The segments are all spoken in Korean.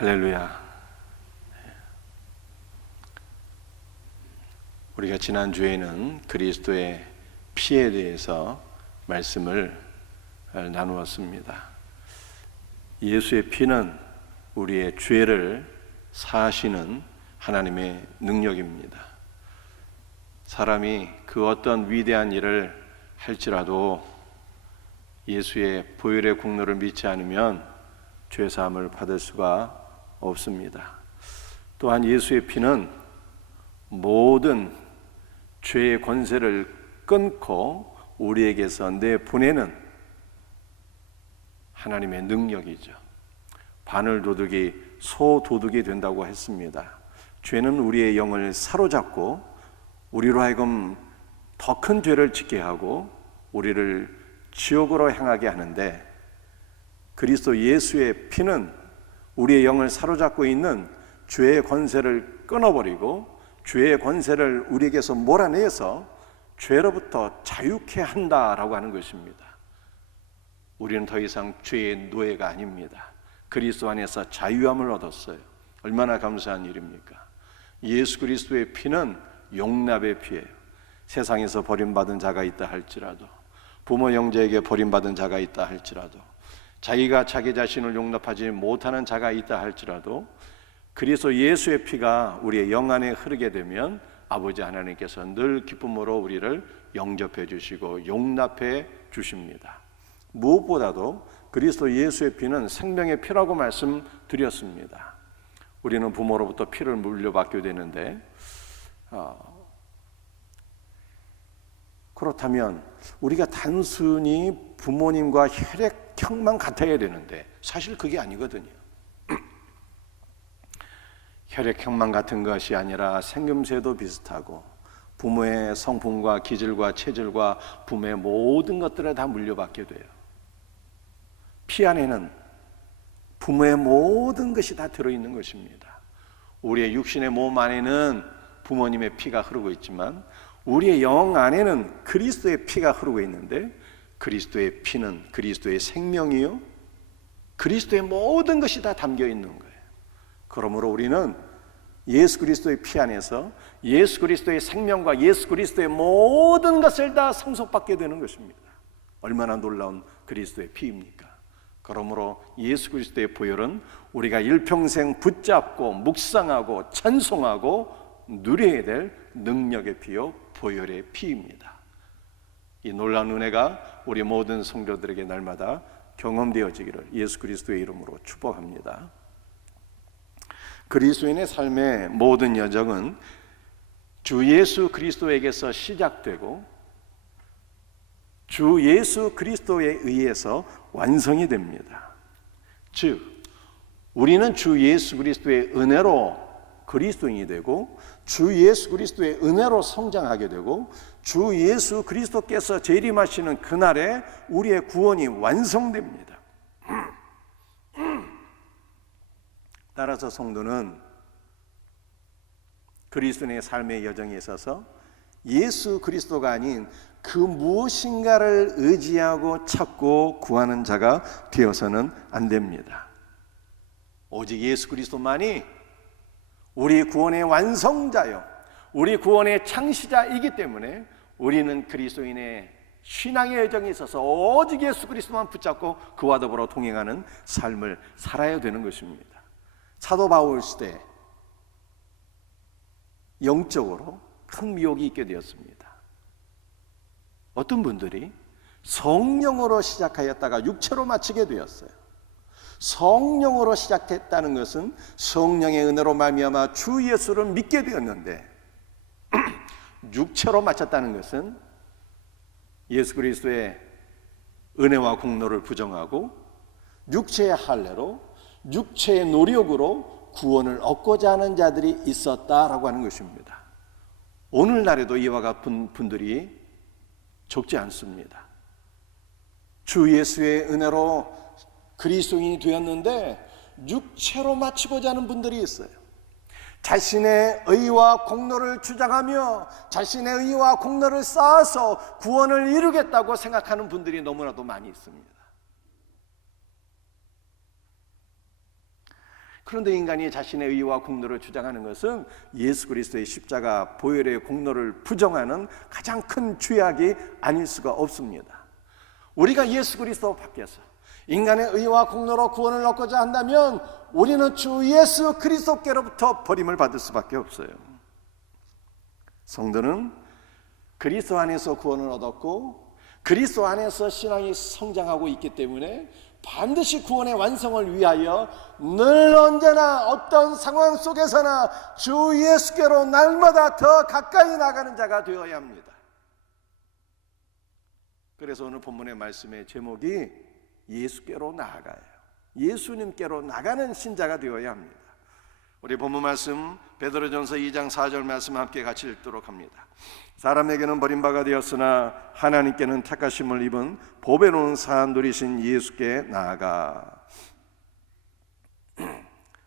할렐루야. 우리가 지난주에는 그리스도의 피에 대해서 말씀을 나누었습니다. 예수의 피는 우리의 죄를 사하시는 하나님의 능력입니다. 사람이 그 어떤 위대한 일을 할지라도 예수의 보혈의 공로를 믿지 않으면 죄사함을 받을 수가 없습니다. 또한 예수의 피는 모든 죄의 권세를 끊고 우리에게서 내보내는 하나님의 능력이죠. 바늘 도둑이 소 도둑이 된다고 했습니다. 죄는 우리의 영을 사로잡고 우리로 하여금 더 큰 죄를 짓게 하고 우리를 지옥으로 향하게 하는데, 그리스도 예수의 피는 우리의 영을 사로잡고 있는 죄의 권세를 끊어버리고 죄의 권세를 우리에게서 몰아내서 죄로부터 자유케 한다라고 하는 것입니다. 우리는 더 이상 죄의 노예가 아닙니다. 그리스도 안에서 자유함을 얻었어요. 얼마나 감사한 일입니까? 예수 그리스도의 피는 용납의 피예요. 세상에서 버림받은 자가 있다 할지라도, 부모 형제에게 버림받은 자가 있다 할지라도, 자기가 자기 자신을 용납하지 못하는 자가 있다 할지라도 그리스도 예수의 피가 우리의 영 안에 흐르게 되면 아버지 하나님께서 늘 기쁨으로 우리를 영접해 주시고 용납해 주십니다. 무엇보다도 그리스도 예수의 피는 생명의 피라고 말씀드렸습니다. 우리는 부모로부터 피를 물려받게 되는데, 그렇다면 우리가 단순히 부모님과 혈액형만 같아야 되는데 사실 그게 아니거든요. 혈액형만 같은 것이 아니라 생김새도 비슷하고 부모의 성품과 기질과 체질과 부모의 모든 것들을 다 물려받게 돼요. 피 안에는 부모의 모든 것이 다 들어있는 것입니다. 우리의 육신의 몸 안에는 부모님의 피가 흐르고 있지만 우리의 영 안에는 그리스도의 피가 흐르고 있는데, 그리스도의 피는 그리스도의 생명이요 그리스도의 모든 것이 다 담겨 있는 거예요. 그러므로 우리는 예수 그리스도의 피 안에서 예수 그리스도의 생명과 예수 그리스도의 모든 것을 다 상속받게 되는 것입니다. 얼마나 놀라운 그리스도의 피입니까? 그러므로 예수 그리스도의 보혈은 우리가 일평생 붙잡고 묵상하고 찬송하고 누려야 될 능력의 피요 보혈의 피입니다. 이 놀라운 은혜가 우리 모든 성도들에게 날마다 경험되어지기를 예수 그리스도의 이름으로 축복합니다. 그리스도인의 삶의 모든 여정은 주 예수 그리스도에게서 시작되고 주 예수 그리스도에 의해서 완성이 됩니다. 즉, 우리는 주 예수 그리스도의 은혜로 그리스도인이 되고 주 예수 그리스도의 은혜로 성장하게 되고 주 예수 그리스도께서 재림하시는 그날에 우리의 구원이 완성됩니다. 따라서 성도는 그리스도인의 삶의 여정에 있어서 예수 그리스도가 아닌 그 무엇인가를 의지하고 찾고 구하는 자가 되어서는 안 됩니다. 오직 예수 그리스도만이 우리 구원의 완성자요 우리 구원의 창시자이기 때문에 우리는 그리스도인의 신앙의 여정에 있어서 오직 예수 그리스도만 붙잡고 그와 더불어 동행하는 삶을 살아야 되는 것입니다. 사도 바울 시대 영적으로 큰 미혹이 있게 되었습니다. 어떤 분들이 성령으로 시작하였다가 육체로 마치게 되었어요. 성령으로 시작했다는 것은 성령의 은혜로 말미암아 주 예수를 믿게 되었는데, 육체로 마쳤다는 것은 예수 그리스도의 은혜와 공로를 부정하고 육체의 할례로 육체의 노력으로 구원을 얻고자 하는 자들이 있었다라고 하는 것입니다. 오늘날에도 이와 같은 분들이 적지 않습니다. 주 예수의 은혜로 그리스도인이 되었는데 육체로 마치고자 하는 분들이 있어요. 자신의 의와 공로를 주장하며 자신의 의와 공로를 쌓아서 구원을 이루겠다고 생각하는 분들이 너무나도 많이 있습니다. 그런데 인간이 자신의 의와 공로를 주장하는 것은 예수 그리스도의 십자가 보혈의 공로를 부정하는 가장 큰 죄악이 아닐 수가 없습니다. 우리가 예수 그리스도 밖에서 인간의 의와 공로로 구원을 얻고자 한다면 우리는 주 예수 그리스도께로부터 버림을 받을 수밖에 없어요. 성도는 그리스도 안에서 구원을 얻었고 그리스도 안에서 신앙이 성장하고 있기 때문에 반드시 구원의 완성을 위하여 늘 언제나 어떤 상황 속에서나 주 예수께로 날마다 더 가까이 나가는 자가 되어야 합니다. 그래서 오늘 본문의 말씀의 제목이 예수께로 나아가요. 예수님께로 나가는 신자가 되어야 합니다. 우리 본문 말씀 베드로전서 2장 4절 말씀 함께 같이 읽도록 합니다. 사람에게는 버림받아 되었으나 하나님께는 택하심을 입은 보배로운 산 누리신 예수께 나아가.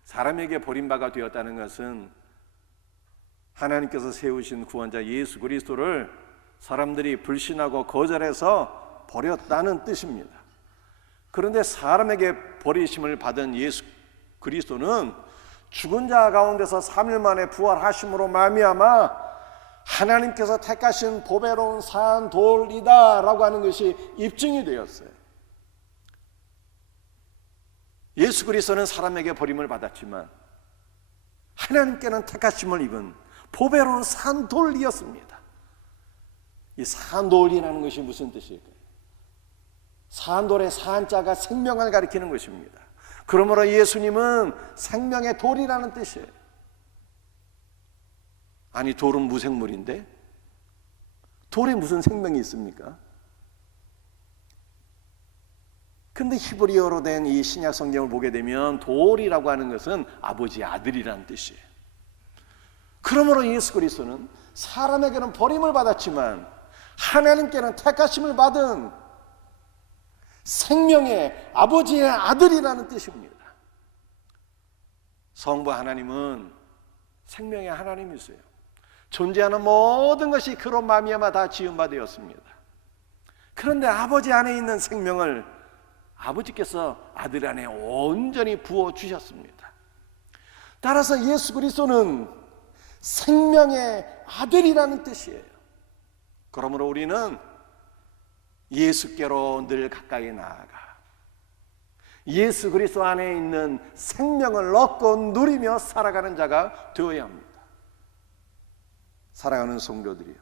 사람에게 버림받아 되었다는 것은 하나님께서 세우신 구원자 예수 그리스도를 사람들이 불신하고 거절해서 버렸다는 뜻입니다. 그런데 사람에게 버리심을 받은 예수 그리스도는 죽은 자 가운데서 3일 만에 부활하심으로 말미암아 하나님께서 택하신 보배로운 산 돌이다 라고 하는 것이 입증이 되었어요. 예수 그리스도는 사람에게 버림을 받았지만 하나님께는 택하심을 입은 보배로운 산 돌이었습니다. 이 산 돌이라는 것이 무슨 뜻일까요? 산돌의 산자가 생명을 가리키는 것입니다. 그러므로 예수님은 생명의 돌이라는 뜻이에요. 아니, 돌은 무생물인데 돌에 무슨 생명이 있습니까? 근데 히브리어로 된 이 신약 성경을 보게 되면 돌이라고 하는 것은 아버지의 아들이라는 뜻이에요. 그러므로 예수 그리스도는 사람에게는 버림을 받았지만 하나님께는 택하심을 받은 생명의 아버지의 아들이라는 뜻입니다. 성부 하나님은 생명의 하나님이세요. 존재하는 모든 것이 그로 말미암아 다 지은 바 되었습니다. 그런데 아버지 안에 있는 생명을 아버지께서 아들 안에 온전히 부어주셨습니다. 따라서 예수 그리스도는 생명의 아들이라는 뜻이에요. 그러므로 우리는 예수께로 늘 가까이 나아가 예수 그리스도 안에 있는 생명을 얻고 누리며 살아가는 자가 되어야 합니다. 사랑하는 성도들이요,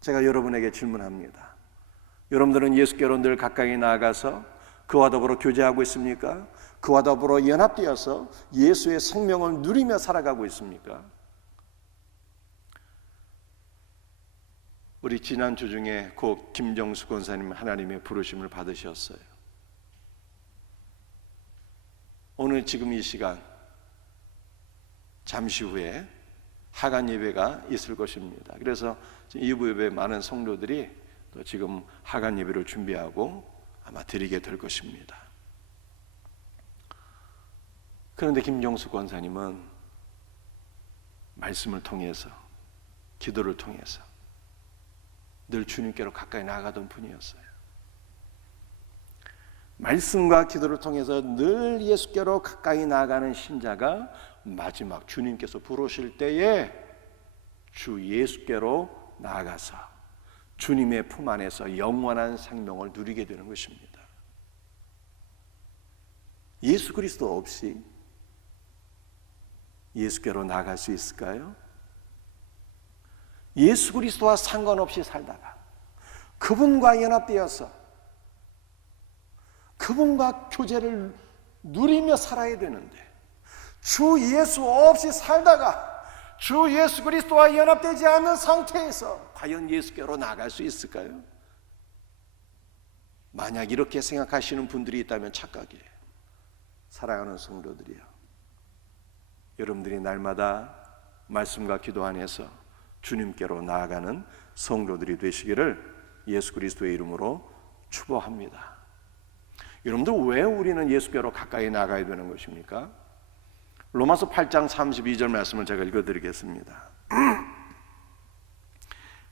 제가 여러분에게 질문합니다. 여러분들은 예수께로 늘 가까이 나아가서 그와 더불어 교제하고 있습니까? 그와 더불어 연합되어서 예수의 생명을 누리며 살아가고 있습니까? 우리 지난주 중에 고 김정수 권사님 하나님의 부르심을 받으셨어요. 오늘 지금 이 시간 잠시 후에 하간 예배가 있을 것입니다. 그래서 2부 예배 많은 성도들이 또 지금 하간 예배를 준비하고 아마 드리게 될 것입니다. 그런데 김정수 권사님은 말씀을 통해서, 기도를 통해서 늘 주님께로 가까이 나아가던 분이었어요. 말씀과 기도를 통해서 늘 예수께로 가까이 나아가는 신자가 마지막 주님께서 부르실 때에 주 예수께로 나아가서 주님의 품 안에서 영원한 생명을 누리게 되는 것입니다. 예수 그리스도 없이 예수께로 나아갈 수 있을까요? 예수 그리스도와 상관없이 살다가 그분과 연합되어서 그분과 교제를 누리며 살아야 되는데 주 예수 없이 살다가 주 예수 그리스도와 연합되지 않는 상태에서 과연 예수께로 나아갈 수 있을까요? 만약 이렇게 생각하시는 분들이 있다면 착각이에요. 사랑하는 성도들이요, 여러분들이 날마다 말씀과 기도 안에서 주님께로 나아가는 성도들이 되시기를 예수 그리스도의 이름으로 축복합니다. 여러분들, 왜 우리는 예수께로 가까이 나가야 되는 것입니까? 로마서 8장 32절 말씀을 제가 읽어드리겠습니다.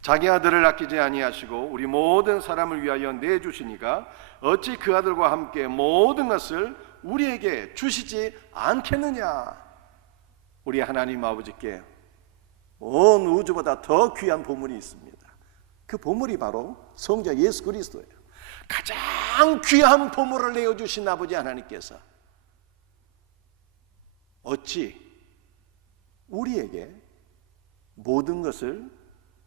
자기 아들을 아끼지 아니하시고 우리 모든 사람을 위하여 내주시니가 어찌 그 아들과 함께 모든 것을 우리에게 주시지 않겠느냐? 우리 하나님 아버지께 온 우주보다 더 귀한 보물이 있습니다. 그 보물이 바로 성자 예수 그리스도예요. 가장 귀한 보물을 내어주신 아버지 하나님께서 어찌 우리에게 모든 것을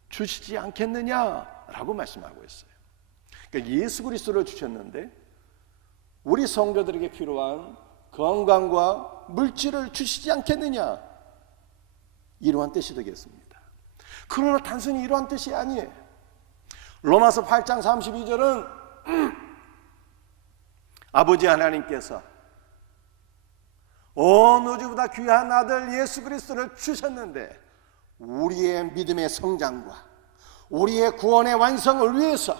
주시지 않겠느냐라고 말씀하고 있어요. 그러니까 예수 그리스도를 주셨는데 우리 성도들에게 필요한 건강과 물질을 주시지 않겠느냐, 이러한 뜻이 되겠습니다. 그러나 단순히 이러한 뜻이 아니에요. 로마서 8장 32절은 아버지 하나님께서 온 우주보다 귀한 아들 예수 그리스도를 주셨는데 우리의 믿음의 성장과 우리의 구원의 완성을 위해서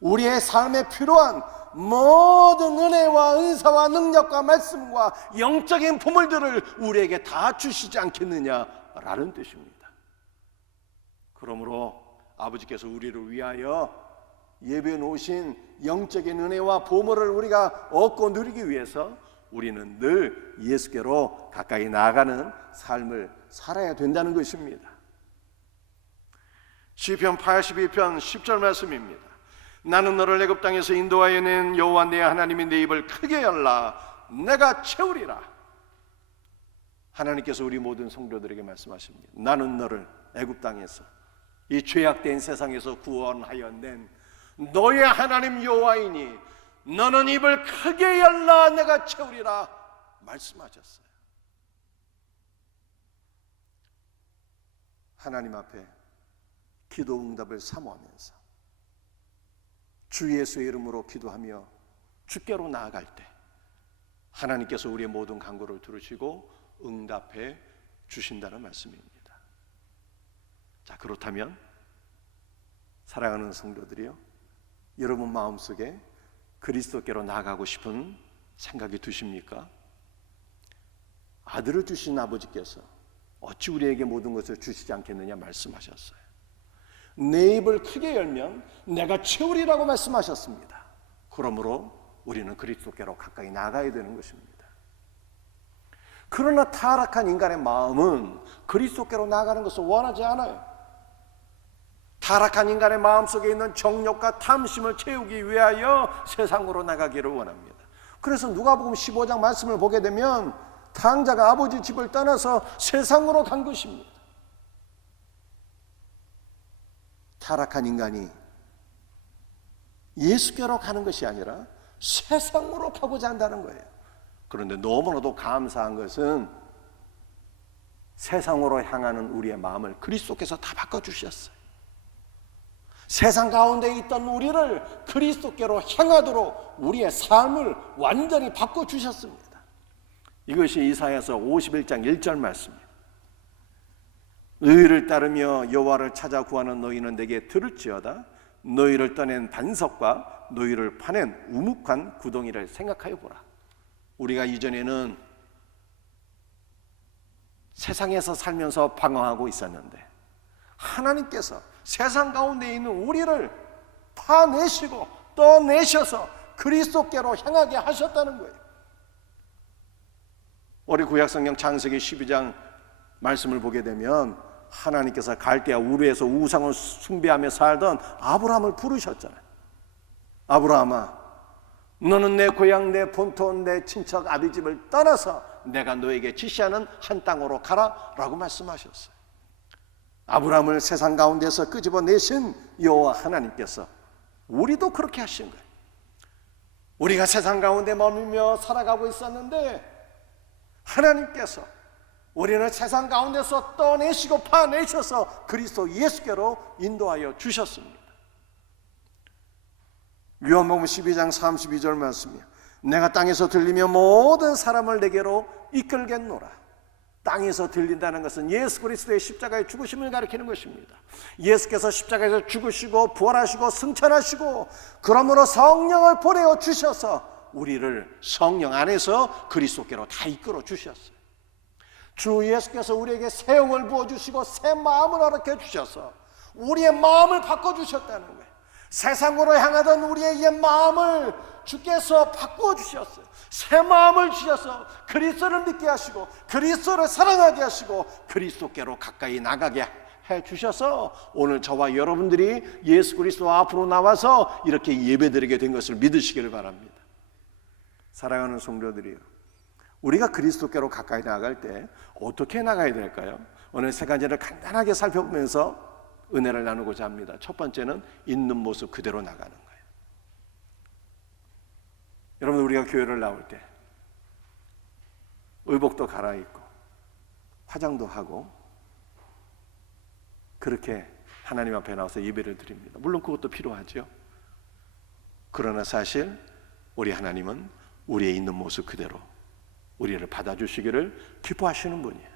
우리의 삶에 필요한 모든 은혜와 은사와 능력과 말씀과 영적인 보물들을 우리에게 다 주시지 않겠느냐라는 뜻입니다. 그러므로 아버지께서 우리를 위하여 예배해 놓으신 영적인 은혜와 보물을 우리가 얻고 누리기 위해서 우리는 늘 예수께로 가까이 나아가는 삶을 살아야 된다는 것입니다. 시편 82편 10절 말씀입니다. 나는 너를 애굽 땅에서 인도하여 낸 여호와 내 하나님이 내 입을 크게 열라 내가 채우리라. 하나님께서 우리 모든 성도들에게 말씀하십니다. 나는 너를 애굽 땅에서, 이 죄악된 세상에서 구원하여 낸 너의 하나님 여호와이니 너는 입을 크게 열라 내가 채우리라 말씀하셨어요. 하나님 앞에 기도 응답을 사모하면서 주 예수의 이름으로 기도하며 주께로 나아갈 때 하나님께서 우리의 모든 간구를 들으시고 응답해 주신다는 말씀입니다. 자, 그렇다면 사랑하는 성도들이요, 여러분 마음속에 그리스도께로 나아가고 싶은 생각이 드십니까? 아들을 주신 아버지께서 어찌 우리에게 모든 것을 주시지 않겠느냐 말씀하셨어요. 내 입을 크게 열면 내가 채우리라고 말씀하셨습니다. 그러므로 우리는 그리스도께로 가까이 나가야 되는 것입니다. 그러나 타락한 인간의 마음은 그리스도께로 나가는 것을 원하지 않아요. 타락한 인간의 마음속에 있는 정욕과 탐심을 채우기 위하여 세상으로 나가기를 원합니다. 그래서 누가복음 15장 말씀을 보게 되면 탕자가 아버지 집을 떠나서 세상으로 간 것입니다. 타락한 인간이 예수께로 가는 것이 아니라 세상으로 가고자 한다는 거예요. 그런데 너무나도 감사한 것은 세상으로 향하는 우리의 마음을 그리스도께서 다 바꿔주셨어요. 세상 가운데 있던 우리를 그리스도께로 향하도록 우리의 삶을 완전히 바꿔주셨습니다. 이것이 이사야서 51장 1절 말씀입니다. 의를 따르며 여호와를 찾아 구하는 너희는 내게 들을지어다. 너희를 떠낸 반석과 너희를 파낸 우묵한 구덩이를 생각하여 보라. 우리가 이전에는 세상에서 살면서 방황하고 있었는데 하나님께서 세상 가운데 있는 우리를 파내시고 떠내셔서 그리스도께로 향하게 하셨다는 거예요. 우리 구약성경 창세기 12장 말씀을 보게 되면 하나님께서 갈대아 우르에서 우상을 숭배하며 살던 아브라함을 부르셨잖아요. 아브라함아, 너는 내 고향, 내 본토, 내 친척 아비집을 떠나서 내가 너에게 지시하는 한 땅으로 가라 라고 말씀하셨어요. 아브라함을 세상 가운데서 끄집어내신 여호와 하나님께서 우리도 그렇게 하신 거예요. 우리가 세상 가운데 머물며 살아가고 있었는데 하나님께서 우리는 세상 가운데서 떠내시고 파내셔서 그리스도 예수께로 인도하여 주셨습니다. 요한복음 12장 32절 말씀이요, 내가 땅에서 들리며 모든 사람을 내게로 이끌겠노라. 땅에서 들린다는 것은 예수 그리스도의 십자가의 죽으심을 가리키는 것입니다. 예수께서 십자가에서 죽으시고 부활하시고 승천하시고 그러므로 성령을 보내어 주셔서 우리를 성령 안에서 그리스도께로 다 이끌어 주셨어요. 주 예수께서 우리에게 새 영을 부어주시고 새 마음을 허락해 주셔서 우리의 마음을 바꿔주셨다는 거예요. 세상으로 향하던 우리의 옛 마음을 주께서 바꾸어 주셨어요. 새 마음을 주셔서 그리스도를 믿게 하시고 그리스도를 사랑하게 하시고 그리스도께로 가까이 나가게 해 주셔서 오늘 저와 여러분들이 예수 그리스도 앞으로 나와서 이렇게 예배드리게 된 것을 믿으시기를 바랍니다. 사랑하는 성도들이요, 우리가 그리스도께로 가까이 나갈 때 어떻게 나가야 될까요? 오늘 세 가지를 간단하게 살펴보면서 은혜를 나누고자 합니다. 첫 번째는 있는 모습 그대로 나가는 거예요. 여러분, 우리가 교회를 나올 때 의복도 갈아입고 화장도 하고 그렇게 하나님 앞에 나와서 예배를 드립니다. 물론 그것도 필요하죠. 그러나 사실 우리 하나님은 우리의 있는 모습 그대로 우리를 받아주시기를 기뻐하시는 분이에요.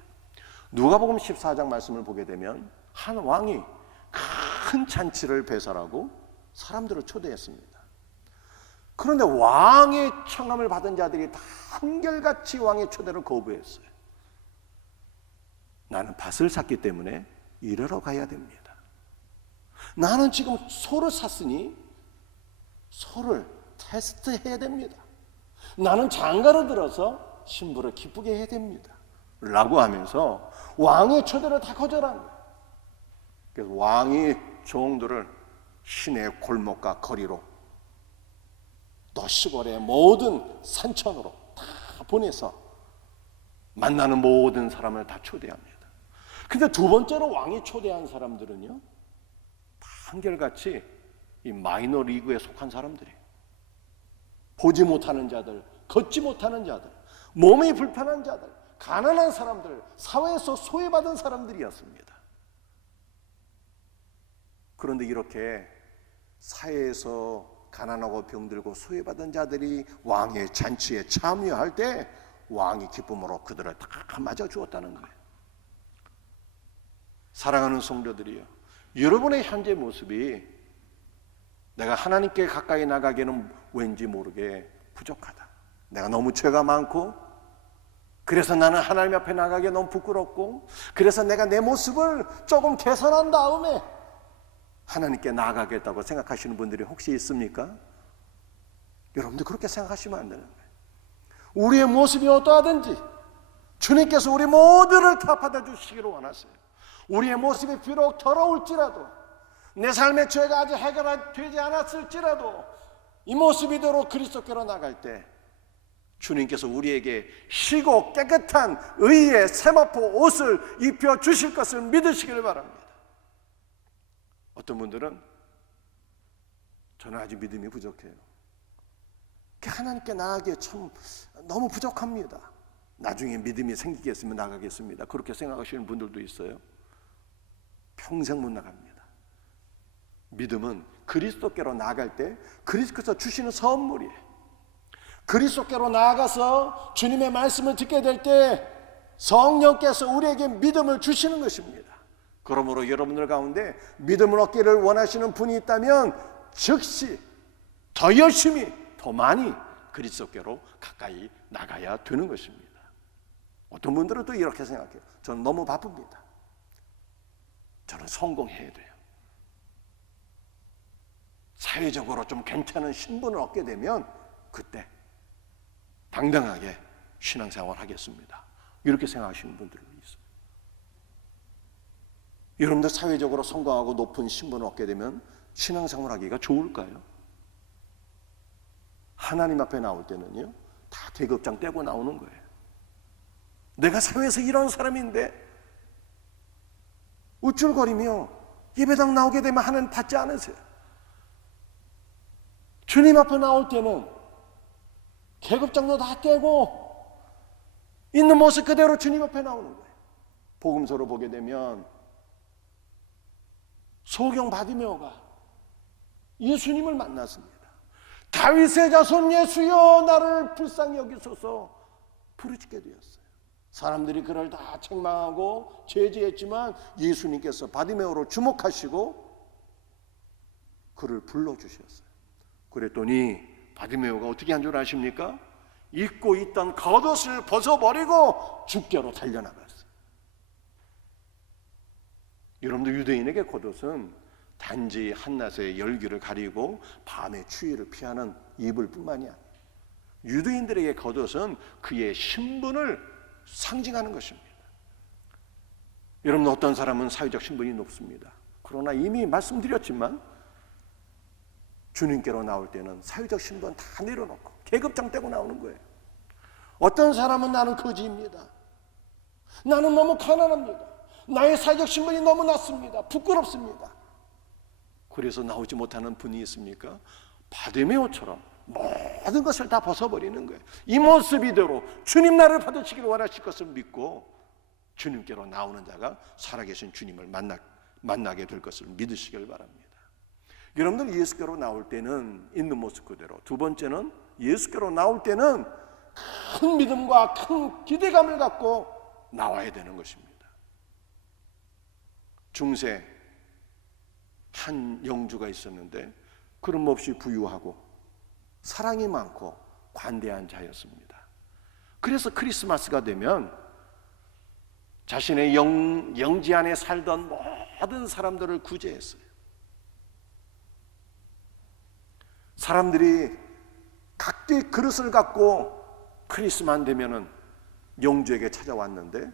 누가복음 14장 말씀을 보게 되면 한 왕이 큰 잔치를 배설하고 사람들을 초대했습니다. 그런데 왕의 청함을 받은 자들이 다 한결같이 왕의 초대를 거부했어요. 나는 밭을 샀기 때문에 일하러 가야 됩니다. 나는 지금 소를 샀으니 소를 테스트해야 됩니다. 나는 장가를 들어서 신부를 기쁘게 해야 됩니다. 라고 하면서 왕의 초대를 다 거절한 거예요. 그래서 왕이 종들을 시내 골목과 거리로 또 시골의 모든 산천으로 다 보내서 만나는 모든 사람을 다 초대합니다. 근데 두 번째로 왕이 초대한 사람들은요, 다 한결같이 이 마이너 리그에 속한 사람들이에요. 보지 못하는 자들, 걷지 못하는 자들, 몸이 불편한 자들, 가난한 사람들, 사회에서 소외받은 사람들이었습니다. 그런데 이렇게 사회에서 가난하고 병들고 소외받은 자들이 왕의 잔치에 참여할 때 왕이 기쁨으로 그들을 다 맞아 주었다는 거예요. 사랑하는 성도들이요, 여러분의 현재 모습이 내가 하나님께 가까이 나가기에는 왠지 모르게 부족하다. 내가 너무 죄가 많고 그래서 나는 하나님 앞에 나가기 너무 부끄럽고 그래서 내가 내 모습을 조금 개선한 다음에 하나님께 나아가겠다고 생각하시는 분들이 혹시 있습니까? 여러분들 그렇게 생각하시면 안 되는 거예요. 우리의 모습이 어떠하든지 주님께서 우리 모두를 다 받아주시기를 원하세요. 우리의 모습이 비록 더러울지라도 내 삶의 죄가 아직 해결되지 않았을지라도 이 모습이대로 그리스도께로 나갈 때 주님께서 우리에게 희고 깨끗한 의의 세마포 옷을 입혀주실 것을 믿으시기를 바랍니다. 어떤 분들은 저는 아직 믿음이 부족해요. 하나님께 나아가기에 참 너무 부족합니다. 나중에 믿음이 생기겠으면 나가겠습니다. 그렇게 생각하시는 분들도 있어요. 평생 못 나갑니다. 믿음은 그리스도께로 나아갈 때 그리스도께서 주시는 선물이에요. 그리스도께로 나아가서 주님의 말씀을 듣게 될 때 성령께서 우리에게 믿음을 주시는 것입니다. 그러므로 여러분들 가운데 믿음을 얻기를 원하시는 분이 있다면 즉시 더 열심히 더 많이 그리스도께로 가까이 나가야 되는 것입니다. 어떤 분들은 또 이렇게 생각해요. 저는 너무 바쁩니다. 저는 성공해야 돼요. 사회적으로 좀 괜찮은 신분을 얻게 되면 그때 당당하게 신앙생활을 하겠습니다. 이렇게 생각하시는 분들이 있어요. 여러분들 사회적으로 성공하고 높은 신분을 얻게 되면 신앙생활 하기가 좋을까요? 하나님 앞에 나올 때는요, 다 계급장 떼고 나오는 거예요. 내가 사회에서 이런 사람인데 우쭐거리며 예배당 나오게 되면 하나님 받지 않으세요. 주님 앞에 나올 때는 계급장도 다 떼고 있는 모습 그대로 주님 앞에 나오는 거예요. 복음서로 보게 되면 소경 바디메오가 예수님을 만났습니다. 다윗의 자손 예수여 나를 불쌍히 여기소서 부르짖게 되었어요. 사람들이 그를 다 책망하고 제지했지만 예수님께서 바디메오로 주목하시고 그를 불러주셨어요. 그랬더니 바디메오가 어떻게 한 줄 아십니까? 입고 있던 겉옷을 벗어버리고 주께로 달려나갔어요. 여러분들 유대인에게 겉옷은 단지 한낮의 열기를 가리고 밤의 추위를 피하는 이불 뿐만이 아니에요. 유대인들에게 겉옷은 그의 신분을 상징하는 것입니다. 여러분, 어떤 사람은 사회적 신분이 높습니다. 그러나 이미 말씀드렸지만 주님께로 나올 때는 사회적 신분 다 내려놓고 계급장 떼고 나오는 거예요. 어떤 사람은 나는 거지입니다. 나는 너무 가난합니다. 나의 사회적 신분이 너무 낮습니다. 부끄럽습니다. 그래서 나오지 못하는 분이 있습니까? 바데메오처럼 모든 것을 다 벗어버리는 거예요. 이 모습 이대로 주님 나를 받으시기를 원하실 것을 믿고 주님께로 나오는 자가 살아계신 주님을 만나게 될 것을 믿으시길 바랍니다. 여러분들 예수께로 나올 때는 있는 모습 그대로, 두 번째는 예수께로 나올 때는 큰 믿음과 큰 기대감을 갖고 나와야 되는 것입니다. 중세 한 영주가 있었는데 그름 없이 부유하고 사랑이 많고 관대한 자였습니다. 그래서 크리스마스가 되면 자신의 영지 안에 살던 모든 사람들을 구제했어요. 사람들이 각기 그릇을 갖고 크리스마스 되면은 영주에게 찾아왔는데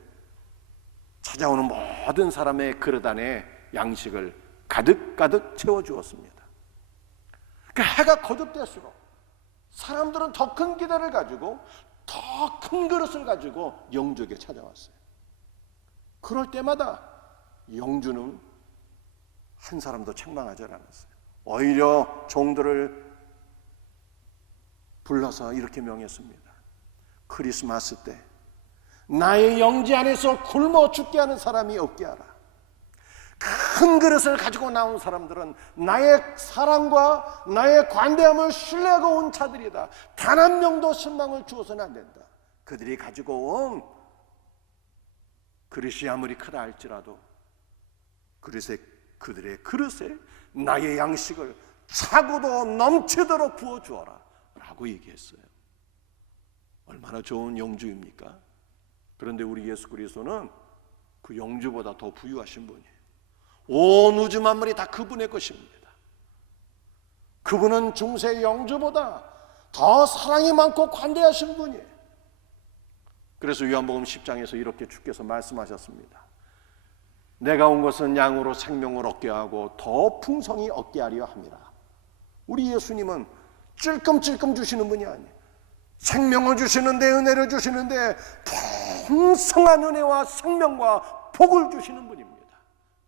찾아오는 모든 사람의 그릇 안에 양식을 가득가득 채워주었습니다. 그 해가 거듭될수록 사람들은 더 큰 기대를 가지고 더 큰 그릇을 가지고 영주에게 찾아왔어요. 그럴 때마다 영주는 한 사람도 책망하지 않았어요. 오히려 종들을 불러서 이렇게 명했습니다. 크리스마스 때 나의 영지 안에서 굶어 죽게 하는 사람이 없게 하라. 큰 그릇을 가지고 나온 사람들은 나의 사랑과 나의 관대함을 신뢰하고 온 자들이다. 단 한 명도 실망을 주어서는 안 된다. 그들이 가지고 온 그릇이 아무리 크다 할지라도 그들의 그릇에 나의 양식을 차고도 넘치도록 부어주어라 라고 얘기했어요. 얼마나 좋은 영주입니까? 그런데 우리 예수 그리스도는 그 영주보다 더 부유하신 분이에요. 온 우주 만물이 다 그분의 것입니다. 그분은 중세 영주보다 더 사랑이 많고 관대하신 분이에요. 그래서 요한복음 10장에서 이렇게 주께서 말씀하셨습니다. 내가 온 것은 양으로 생명을 얻게 하고 더 풍성히 얻게 하려 함이라. 우리 예수님은 찔끔찔끔 주시는 분이 아니에요. 생명을 주시는데, 은혜를 주시는데 풍성한 은혜와 생명과 복을 주시는 분입니다.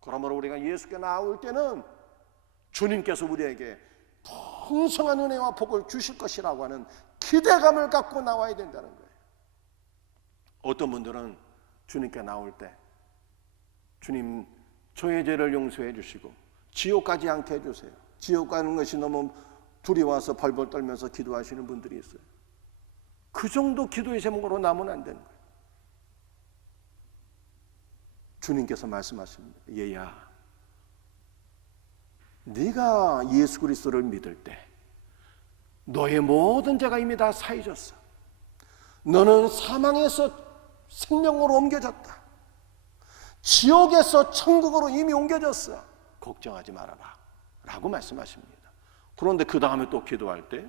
그러므로 우리가 예수께 나올 때는 주님께서 우리에게 풍성한 은혜와 복을 주실 것이라고 하는 기대감을 갖고 나와야 된다는 거예요. 어떤 분들은 주님께 나올 때 주님, 저의 죄를 용서해 주시고 지옥 가지 않게 해주세요. 지옥 가는 것이 너무 두려워서 벌벌 떨면서 기도하시는 분들이 있어요. 그 정도 기도의 제목으로 나면 안 되는 거예요. 주님께서 말씀하십니다. 얘야, 네가 예수 그리스도를 믿을 때 너의 모든 죄가 이미 다 사해졌어. 너는 사망에서 생명으로 옮겨졌다. 지옥에서 천국으로 이미 옮겨졌어. 걱정하지 말아라 라고 말씀하십니다. 그런데 그 다음에 또 기도할 때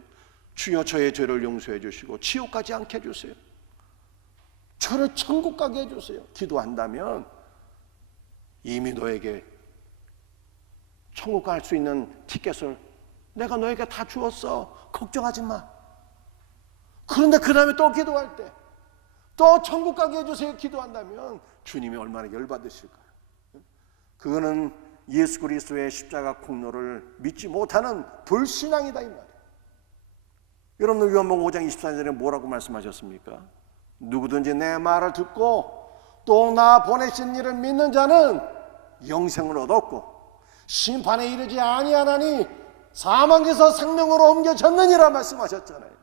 주여 저의 죄를 용서해 주시고 지옥 가지 않게 해주세요. 저를 천국 가게 해주세요. 기도한다면 이미 너에게 천국 갈 수 있는 티켓을 내가 너에게 다 주었어. 걱정하지 마. 그런데 그 다음에 또 기도할 때 또 천국 가게 해주세요 기도한다면 주님이 얼마나 열받으실까요? 그거는 예수 그리스도의 십자가 공로를 믿지 못하는 불신앙이다 이 말이에요. 여러분, 요한복음 5장 24절에 뭐라고 말씀하셨습니까? 누구든지 내 말을 듣고 또 나 보내신 이를 믿는 자는 영생을 얻었고 심판에 이르지 아니하나니 사망에서 생명으로 옮겨졌느니라 말씀하셨잖아요.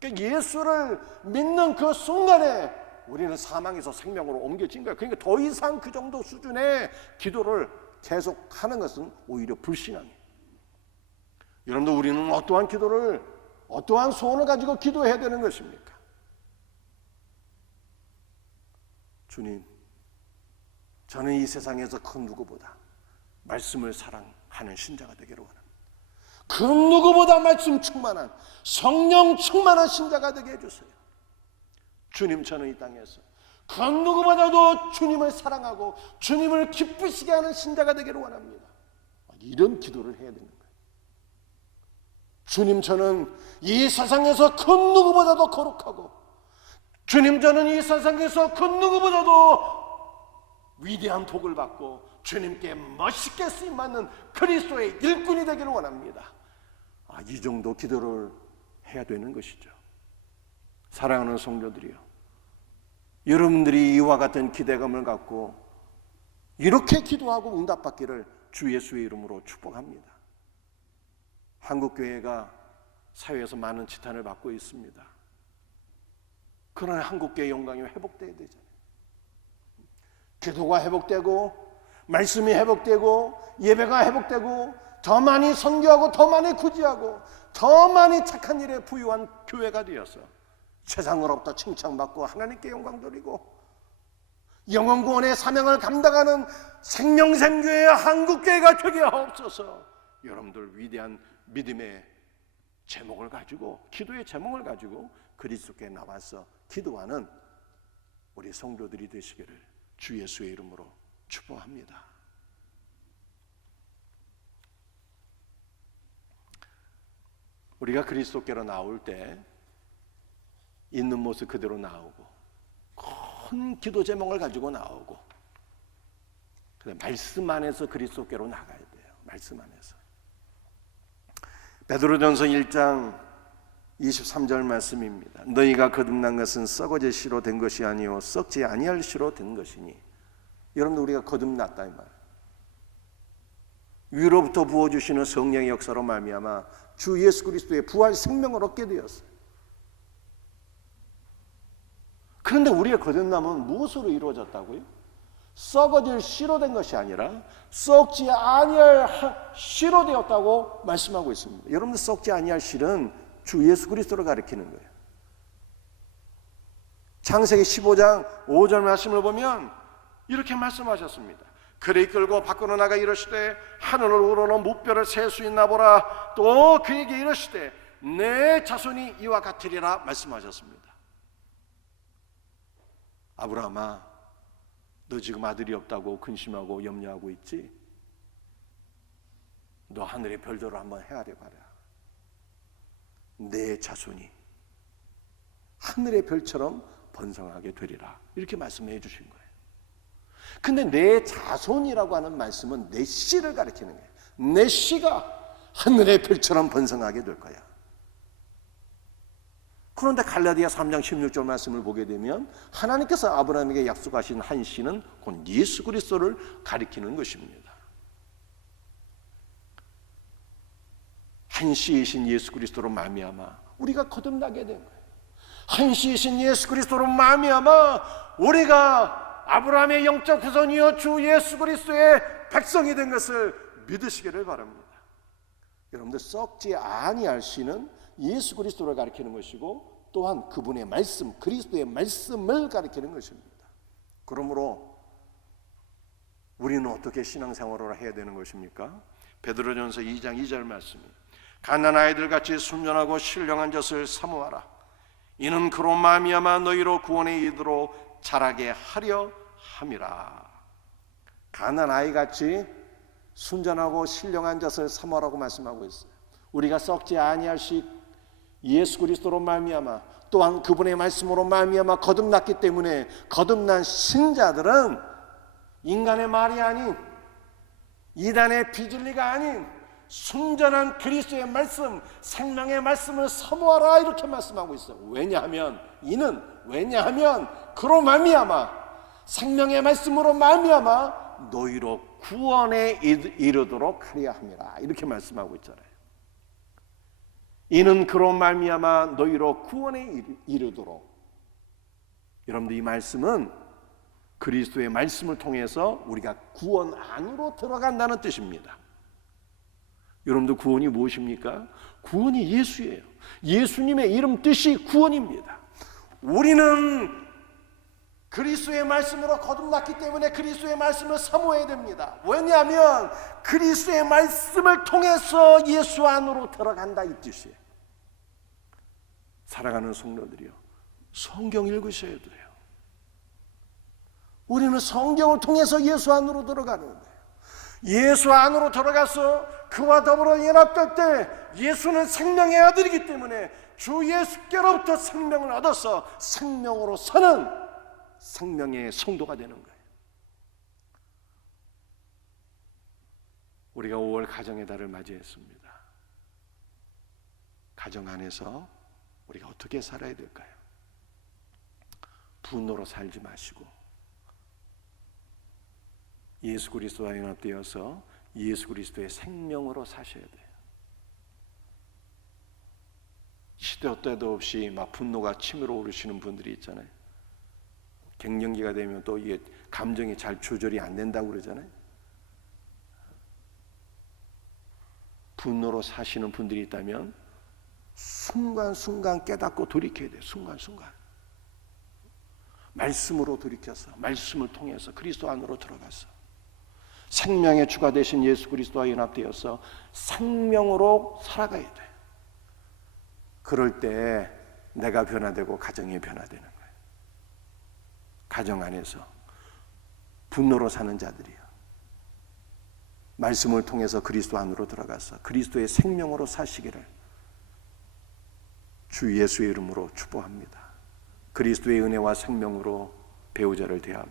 그러니까 예수를 믿는 그 순간에 우리는 사망에서 생명으로 옮겨진 거예요. 그러니까 더 이상 그 정도 수준의 기도를 계속하는 것은 오히려 불신앙이에요. 여러분들, 우리는 어떠한 기도를, 어떠한 소원을 가지고 기도해야 되는 것입니까? 주님, 저는 이 세상에서 그 누구보다 말씀을 하는 신자가 되기를 원합니다. 그 누구보다 말씀 충만한, 성령 충만한 신자가 되게 해주세요. 주님, 저는 이 땅에서 그 누구보다도 주님을 사랑하고 주님을 기쁘시게 하는 신자가 되기를 원합니다. 이런 기도를 해야 되는 거예요. 주님, 저는 이 세상에서 그 누구보다도 거룩하고, 주님, 저는 이 세상에서 그 누구보다도 위대한 복을 받고 주님께 멋있게 쓰임받는 그리스도의 일꾼이 되기를 원합니다. 이 정도 기도를 해야 되는 것이죠. 사랑하는 성도들이요, 여러분들이 이와 같은 기대감을 갖고 이렇게 기도하고 응답받기를 주 예수의 이름으로 축복합니다. 한국교회가 사회에서 많은 지탄을 받고 있습니다. 그러나 한국교회의 영광이 회복돼야 되잖아요. 기도가 회복되고 말씀이 회복되고 예배가 회복되고 더 많이 선교하고 더 많이 구제하고 더 많이 착한 일에 부유한 교회가 되어서 세상으로부터 칭찬받고 하나님께 영광 돌리고 영원구원의 사명을 감당하는 생명생교회 한국교회가 되게 하옵소서. 여러분들 위대한 믿음의 제목을 가지고, 기도의 제목을 가지고 그리스도께 나와서 기도하는 우리 성도들이 되시기를 주 예수의 이름으로 축복합니다. 우리가 그리스도께로 나올 때 있는 모습 그대로 나오고 큰 기도 제목을 가지고 나오고, 말씀 안에서 그리스도께로 나가야 돼요. 말씀 안에서. 베드로전서 1장 23절 말씀입니다. 너희가 거듭난 것은 썩어질 씨로 된 것이 아니요 썩지 아니할 씨로 된 것이니. 여러분들, 우리가 거듭났다 이 말. 위로부터 부어주시는 성령의 역사로 말미암아 주 예수 그리스도의 부활 생명을 얻게 되었어요. 그런데 우리의 거듭남은 무엇으로 이루어졌다고요? 썩어질 씨로 된 것이 아니라 썩지 아니할 씨로 되었다고 말씀하고 있습니다. 여러분들, 썩지 아니할 씨는 주 예수 그리스도를 가리키는 거예요. 창세기 15장 5절 말씀을 보면 이렇게 말씀하셨습니다. 그를 이끌고 밖으로 나가 이르시되 하늘을 우러러 무뼈를 셀 수 있나 보라. 또 그에게 이르시되 내 자손이 이와 같으리라 말씀하셨습니다. 아브라함아, 너 지금 아들이 없다고 근심하고 염려하고 있지? 너 하늘의 별들을 한번 헤아려 봐라. 내 자손이 하늘의 별처럼 번성하게 되리라. 이렇게 말씀해 주신 거예요. 근데 내 자손이라고 하는 말씀은 내 씨를 가리키는 거예요. 내 씨가 하늘의 별처럼 번성하게 될 거야. 그런데 갈라디아 3장 16절 말씀을 보게 되면 하나님께서 아브라함에게 약속하신 한 씨는 곧 예수 그리스도를 가리키는 것입니다. 한 씨이신 예수 그리스도로 말미암아 우리가 거듭나게 된 거예요. 한 씨이신 예수 그리스도로 말미암아 우리가 아브라함의 영적 후손이요 주 예수 그리스도의 백성이 된 것을 믿으시기를 바랍니다. 여러분들, 썩지 아니할 씨는 예수 그리스도를 가리키는 것이고 또한 그분의 말씀, 그리스도의 말씀을 가리키는 것입니다. 그러므로 우리는 어떻게 신앙생활을 해야 되는 것입니까? 베드로전서 2장 2절 말씀이 갓난 아이들같이 순전하고 신령한 젖을 사모하라. 이는 그로 말미암아 너희로 구원의 이르도로 자라게 하려 함이라. 갓난 아이같이 순전하고 신령한 젖을 사모하라고 말씀하고 있어요. 우리가 썩지 아니할 씨 예수 그리스도로 말미암아 또한 그분의 말씀으로 말미암아 거듭났기 때문에 거듭난 신자들은 인간의 말이 아닌 이단의 비진리가 아닌 순전한 그리스도의 말씀, 생명의 말씀을 사모하라 이렇게 말씀하고 있어요. 왜냐하면 그로 말미암아 생명의 말씀으로 말미암아 너희로 구원에 이르도록 하려 함이라 이렇게 말씀하고 있잖아요. 이는 그로 말미암아 너희로 구원에 이르도록. 여러분들, 이 말씀은 그리스도의 말씀을 통해서 우리가 구원 안으로 들어간다는 뜻입니다. 여러분들, 구원이 무엇입니까? 구원이 예수예요. 예수님의 이름 뜻이 구원입니다. 우리는 그리스도의 말씀으로 거듭났기 때문에 그리스도의 말씀을 사모해야 됩니다. 왜냐하면 그리스도의 말씀을 통해서 예수 안으로 들어간다 이 뜻이에요. 사랑하는 성도들이요, 성경 읽으셔야 돼요. 우리는 성경을 통해서 예수 안으로 들어가는 거예요. 예수 안으로 들어가서 그와 더불어 연합될 때 예수는 생명의 아들이기 때문에 주 예수께로부터 생명을 얻어서 생명으로 사는 생명의 성도가 되는 거예요. 우리가 5월 가정의 달을 맞이했습니다. 가정 안에서 우리가 어떻게 살아야 될까요? 분노로 살지 마시고 예수 그리스도와 연합되어서 예수 그리스도의 생명으로 사셔야 돼요. 시도 때도 없이 막 분노가 치밀어 오르시는 분들이 있잖아요. 갱년기가 되면 또 이게 감정이 잘 조절이 안 된다고 그러잖아요. 분노로 사시는 분들이 있다면 순간순간 깨닫고 돌이켜야 돼요. 순간순간 말씀으로 돌이켜서 말씀을 통해서 그리스도 안으로 들어가서 생명의 주가 되신 예수 그리스도와 연합되어서 생명으로 살아가야 돼요. 그럴 때 내가 변화되고 가정이 변화되는 거예요. 가정 안에서 분노로 사는 자들이요, 말씀을 통해서 그리스도 안으로 들어가서 그리스도의 생명으로 사시기를 주 예수의 이름으로 축복합니다. 그리스도의 은혜와 생명으로 배우자를 대하고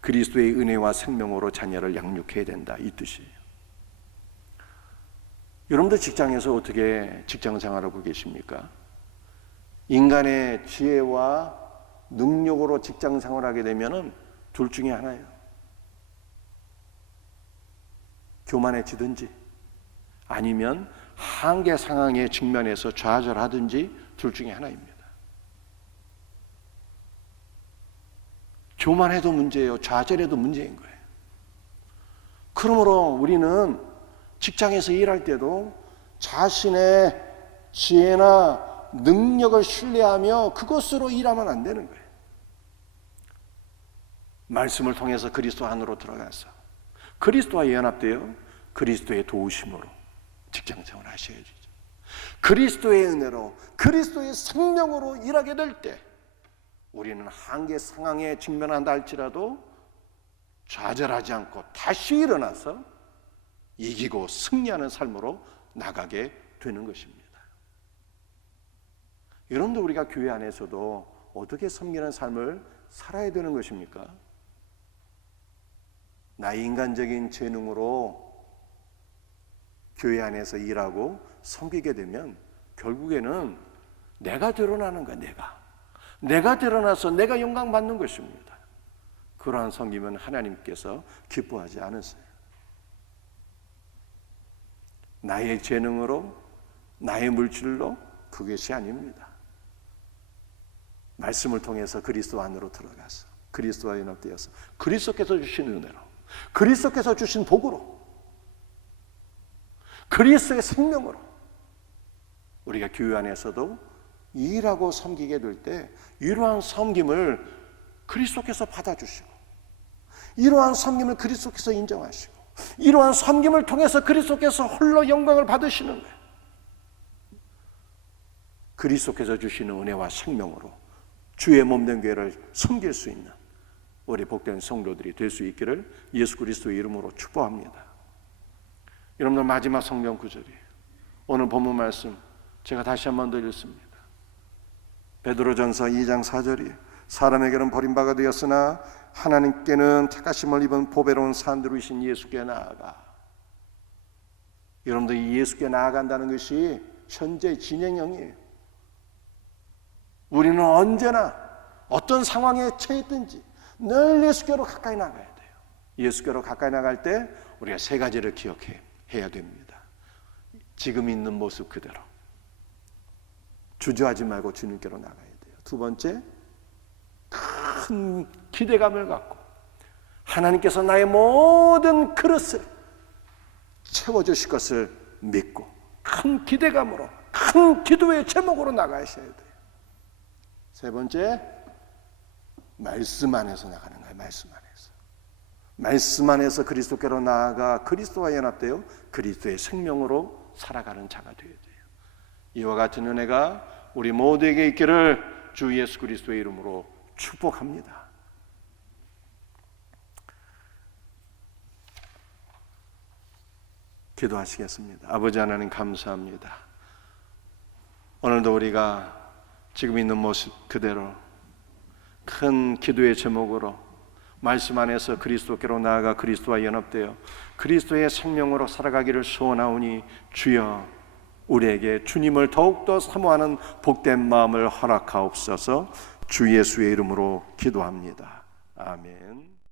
그리스도의 은혜와 생명으로 자녀를 양육해야 된다 이 뜻이에요. 여러분들 직장에서 어떻게 직장 생활하고 계십니까? 인간의 지혜와 능력으로 직장 생활하게 되면은 둘 중에 하나예요. 교만해지든지 아니면 한계 상황에 직면해서 좌절하든지 둘 중에 하나입니다. 교만해도 문제예요. 좌절해도 문제인 거예요. 그러므로 우리는 직장에서 일할 때도 자신의 지혜나 능력을 신뢰하며 그것으로 일하면 안 되는 거예요. 말씀을 통해서 그리스도 안으로 들어가서 그리스도와 연합되어 그리스도의 도우심으로 직장생활 하셔야죠. 그리스도의 은혜로 그리스도의 생명으로 일하게 될 때 우리는 한계 상황에 직면한다 할지라도 좌절하지 않고 다시 일어나서 이기고 승리하는 삶으로 나가게 되는 것입니다. 여러분들 우리가 교회 안에서도 어떻게 섬기는 삶을 살아야 되는 것입니까? 나의 인간적인 재능으로 교회 안에서 일하고 섬기게 되면 결국에는 내가 드러나는 거야. 내가 드러나서 내가 영광 받는 것입니다. 그러한 섬김은 하나님께서 기뻐하지 않으세요. 나의 재능으로 나의 물질로 그것이 아닙니다. 말씀을 통해서 그리스도 안으로 들어가서 그리스도와 연합되어서 그리스도께서 주신 은혜로 그리스도께서 주신 복으로 그리스도의 생명으로 우리가 교회 안에서도 일하고 섬기게 될 때 이러한 섬김을 그리스도께서 받아주시고 이러한 섬김을 그리스도께서 인정하시고 이러한 섬김을 통해서 그리스도께서 홀로 영광을 받으시는 거예요. 그리스도께서 주시는 은혜와 생명으로 주의 몸된 교회를 섬길 수 있는 우리 복된 성도들이 될 수 있기를 예수 그리스도의 이름으로 축복합니다. 여러분들 마지막 성경 구절이에요. 오늘 본문 말씀 제가 다시 한 번 더 읽습니다. 베드로전서 2장 4절이 사람에게는 버림받아 되었으나 하나님께는 택하심을 입은 보배로운 산들이신 예수께 나아가. 여러분들 이 예수께 나아간다는 것이 현재 진행형이에요. 우리는 언제나 어떤 상황에 처했든지 늘 예수께로 가까이 나가야 돼요. 예수께로 가까이 나갈 때 우리가 세 가지를 기억해야 됩니다. 지금 있는 모습 그대로 주저하지 말고 주님께로 나가야 돼요. 두 번째, 큰 기대감을 갖고 하나님께서 나의 모든 그릇을 채워주실 것을 믿고 큰 기대감으로 큰 기도의 제목으로 나가셔야 돼요. 세 번째, 말씀 안에서 나가는 거예요. 말씀 안에서. 말씀 안에서 그리스도께로 나아가 그리스도와 연합되어 그리스도의 생명으로 살아가는 자가 되어야 돼요. 이와 같은 은혜가 우리 모두에게 있기를 주 예수 그리스도의 이름으로 축복합니다. 기도하시겠습니다. 아버지 하나님 감사합니다. 오늘도 우리가 지금 있는 모습 그대로 큰 기도의 제목으로 말씀 안에서 그리스도께로 나아가 그리스도와 연합되어 그리스도의 생명으로 살아가기를 소원하오니 주여 우리에게 주님을 더욱더 사모하는 복된 마음을 허락하옵소서. 주 예수의 이름으로 기도합니다. 아멘.